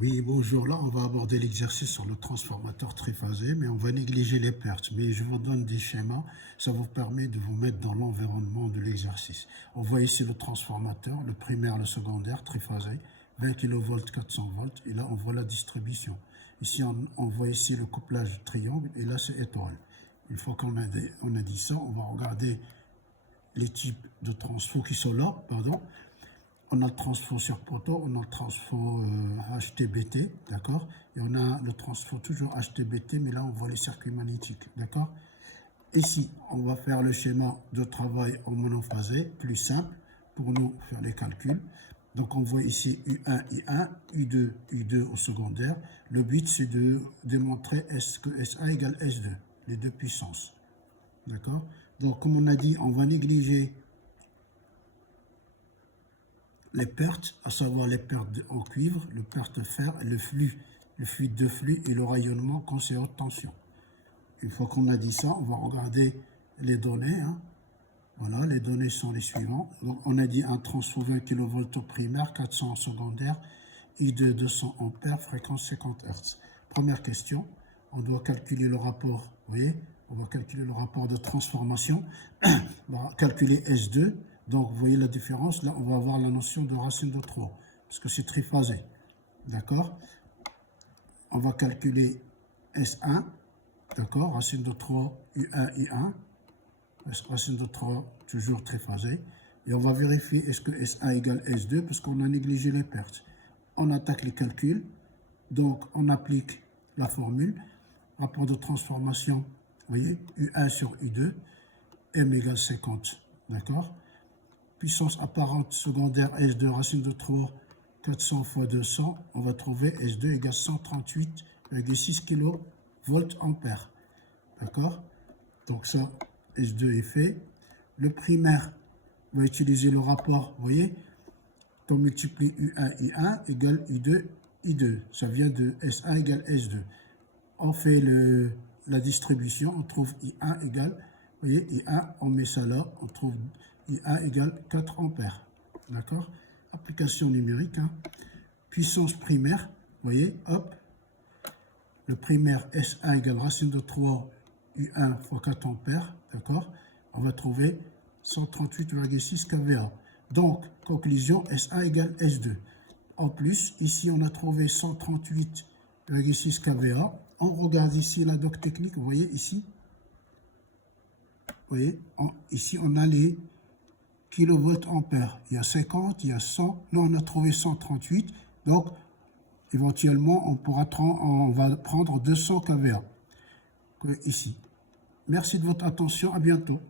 Oui, bonjour. Là, on va aborder l'exercice sur le transformateur triphasé, mais on va négliger les pertes. Mais je vous donne des schémas, ça vous permet de vous mettre dans l'environnement de l'exercice. On voit ici le transformateur, le primaire, le secondaire, triphasé, 20 kV, 400 volts, et là, on voit la distribution. Ici, on voit ici le couplage triangle, et là, c'est étoile. Une fois qu'on a dit ça, on va regarder les types de transfo qui sont là, pardon. On a le transfo sur poteau, on a le transfo HTBT, d'accord? Et on a le transfo toujours HTBT, mais là on voit les circuits magnétiques, d'accord? Ici, on va faire le schéma de travail en monophasé, plus simple, pour nous faire les calculs. Donc on voit ici U1, I1, U2, U2 au secondaire. Le but c'est de démontrer que SA égale S2, les deux puissances, d'accord? Donc comme on a dit, on va négliger les pertes, à savoir les pertes en cuivre, le perte fer, le fluide de flux et le rayonnement quand c'est haute tension. Une fois qu'on a dit ça, on va regarder les données. Voilà, les données sont les suivantes. Donc, on a dit un transfo 20 kV au primaire, 400 en secondaire, I2 200 ampères, fréquence 50 Hz. Première question, on doit calculer le rapport, vous voyez, on va calculer le rapport de transformation, on va calculer S2, donc vous voyez la différence, là on va avoir la notion de racine de 3, parce que c'est triphasé, d'accord? On va calculer S1, d'accord, racine de 3, U1, I1, racine de 3, toujours triphasé, et on va vérifier est-ce que S1 égale S2, parce qu'on a négligé les pertes. On attaque les calculs, donc on applique la formule, rapport de transformation, vous voyez, U1 sur U2, M égale 50, d'accord? Puissance apparente secondaire S2, racine de 3, 400 fois 200, on va trouver S2 égale 138,6 kV ampères, d'accord? Donc ça, S2 est fait. Le primaire va utiliser le rapport, vous voyez, on multiplie U1, I1 égale I2, I2. Ça vient de S1 égale S2. On fait la distribution, on trouve I1 égale, vous voyez, I1, on met ça là, on trouve I1 égale 4 ampères. D'accord? Application numérique. Puissance primaire, vous voyez, hop. Le primaire S1 égale racine de 3, U1 fois 4 ampères. D'accord? On va trouver 138,6 kVA. Donc, conclusion, S1 égale S2. En plus, ici, on a trouvé 138,6 kVA. On regarde ici la doc technique, vous voyez ici. Vous voyez, ici, on a les kilovolts ampères. Il y a 50, il y a 100. Là, on a trouvé 138. Donc, éventuellement, on va prendre 200 kVA. Ici. Merci de votre attention. À bientôt.